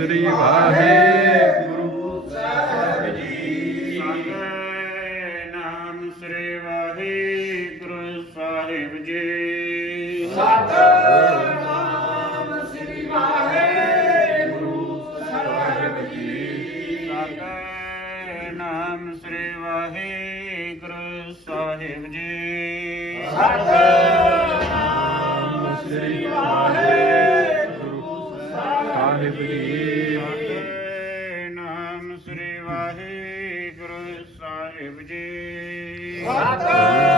श्रीवाहे Até!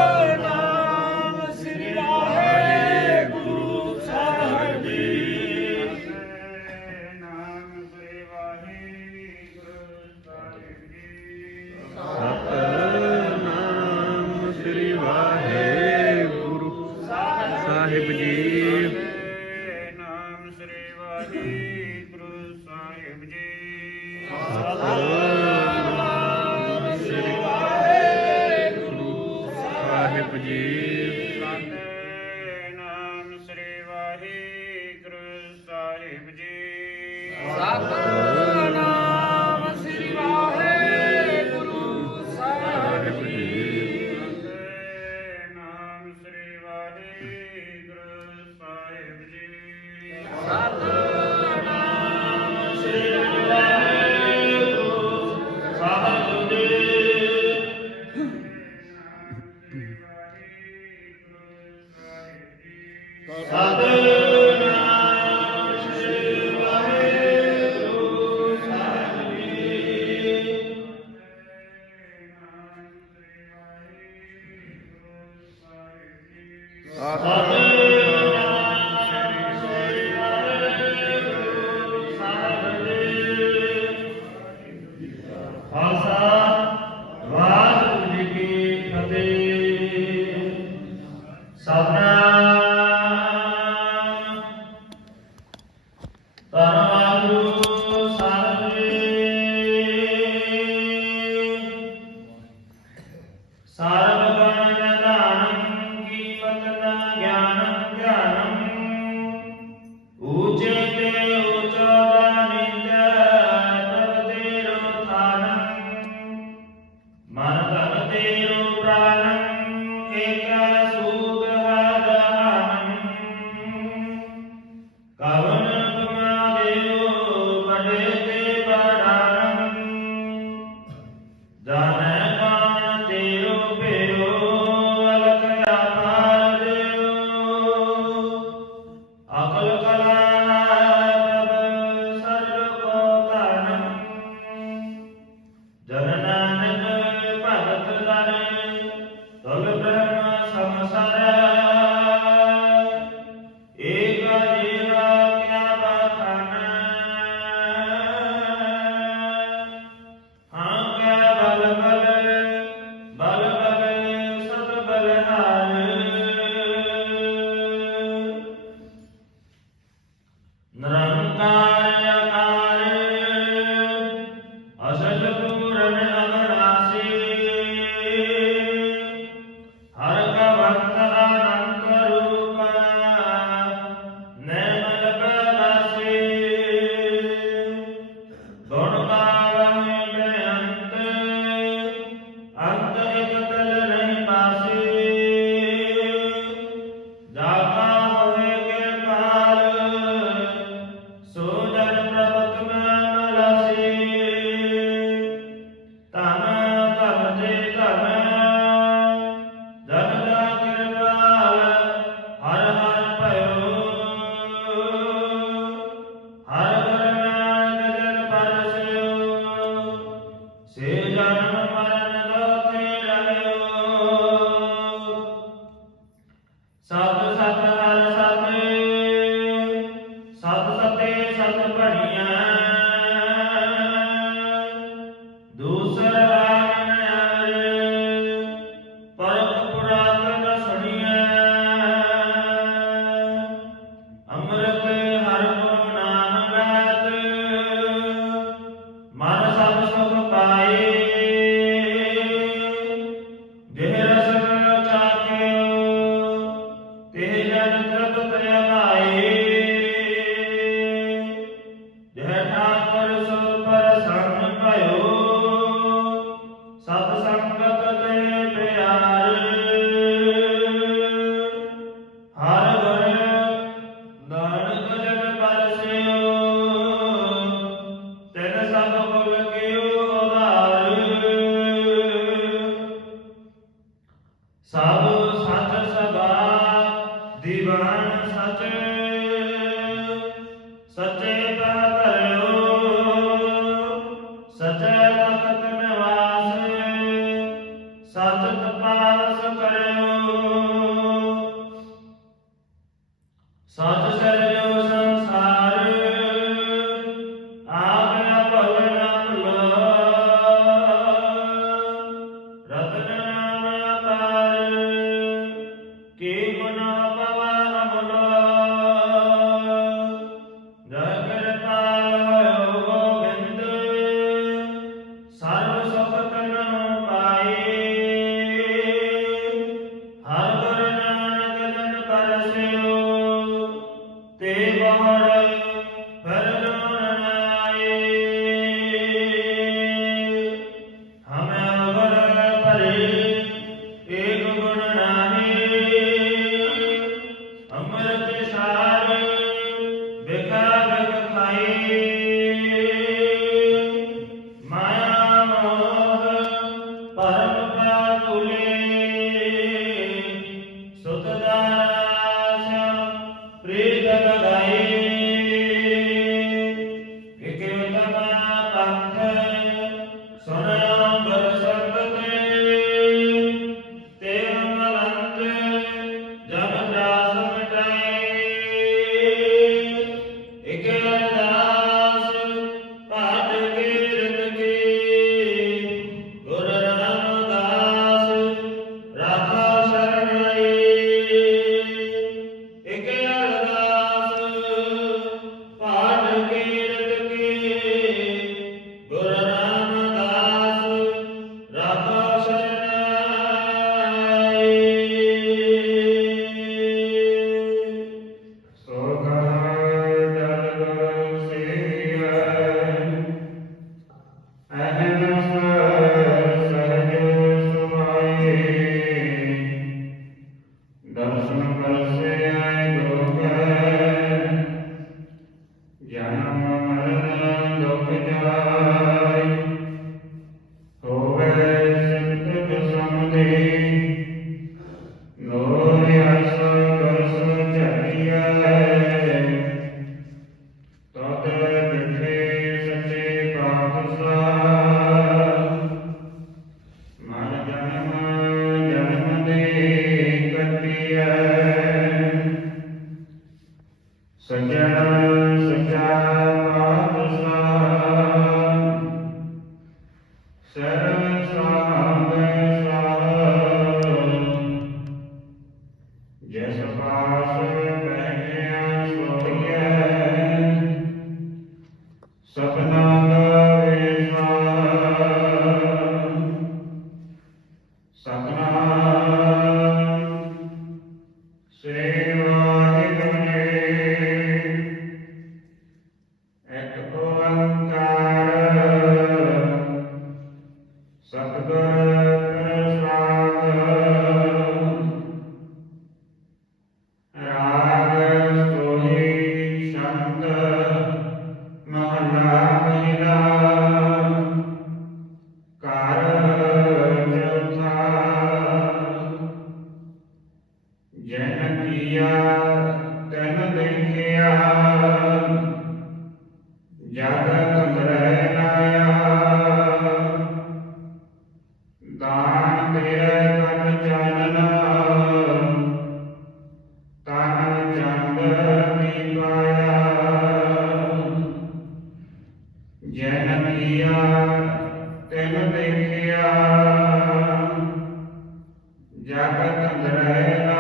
ਜਗ ਅੰਦਰੈ ਲਾਇਆ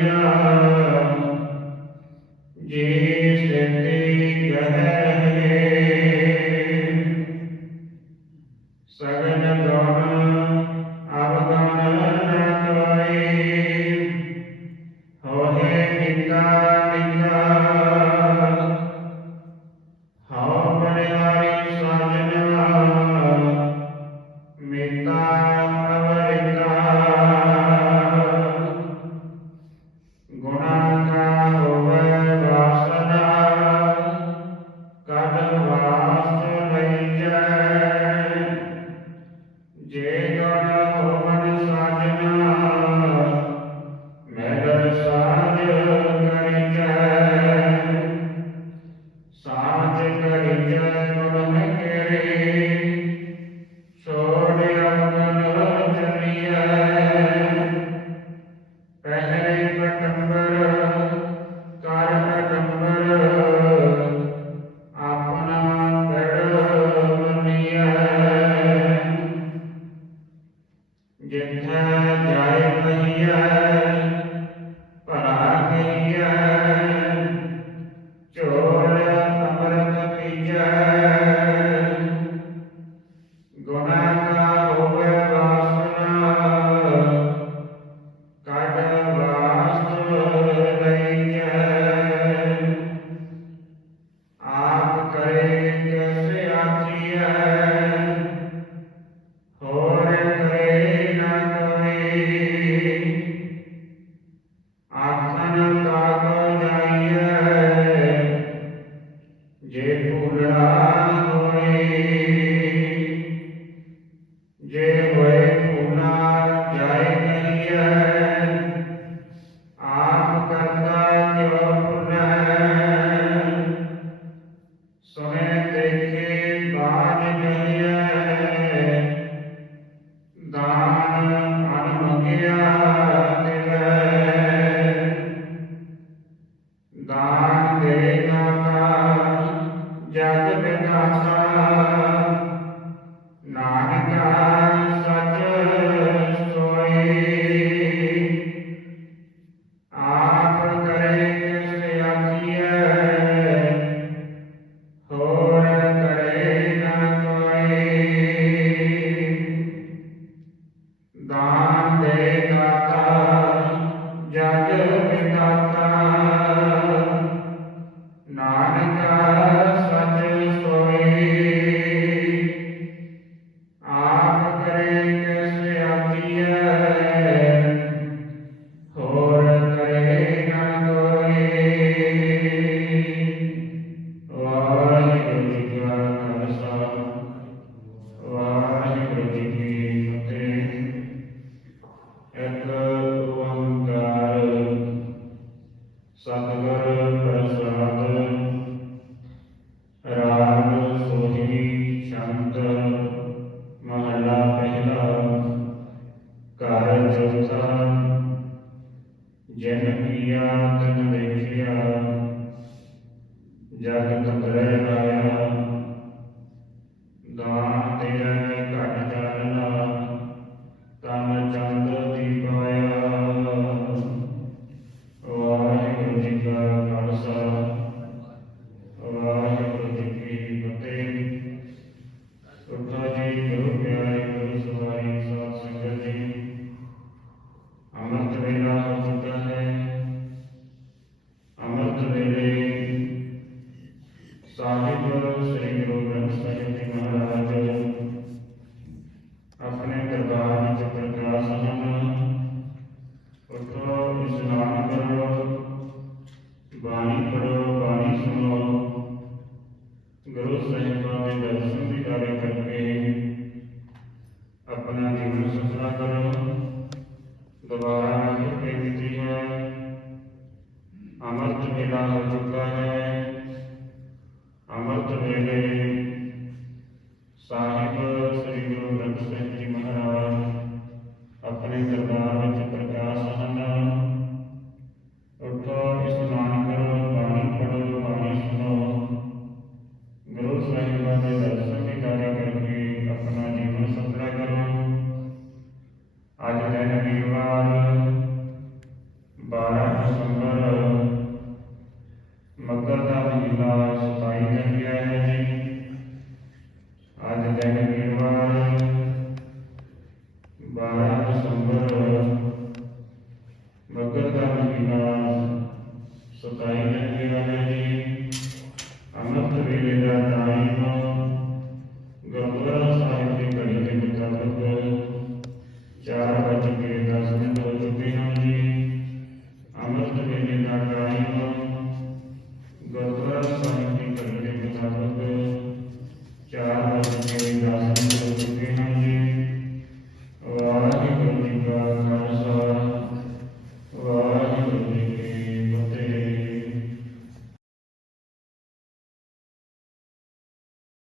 Maria. Amen.